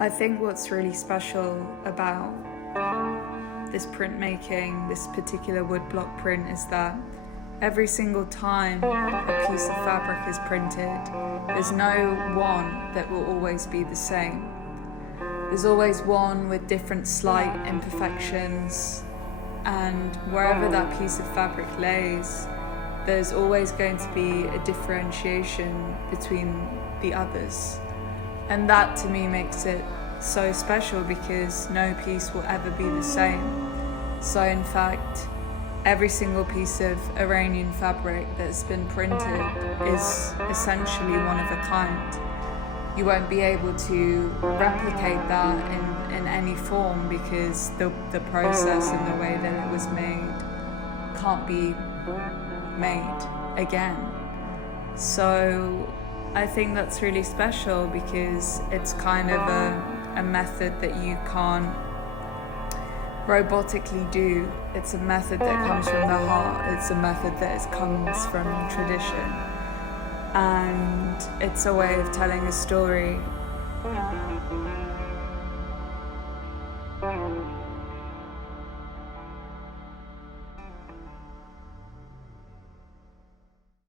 I think what's really special about this printmaking, this particular woodblock print, is that every single time a piece of fabric is printed, there's no one that will always be the same. There's always one with different slight imperfections, and wherever that piece of fabric lays, there's always going to be a differentiation between the others. And that to me makes it so special, because no piece will ever be the same. So in fact, every single piece of Iranian fabric that's been printed is essentially one of a kind. You won't be able to replicate that in any form, because the process and the way that it was made can't be made again. So I think that's really special, because it's kind of a method that you can't robotically do. It's a method that comes from the heart. It's a method that comes from tradition. And it's a way of telling a story.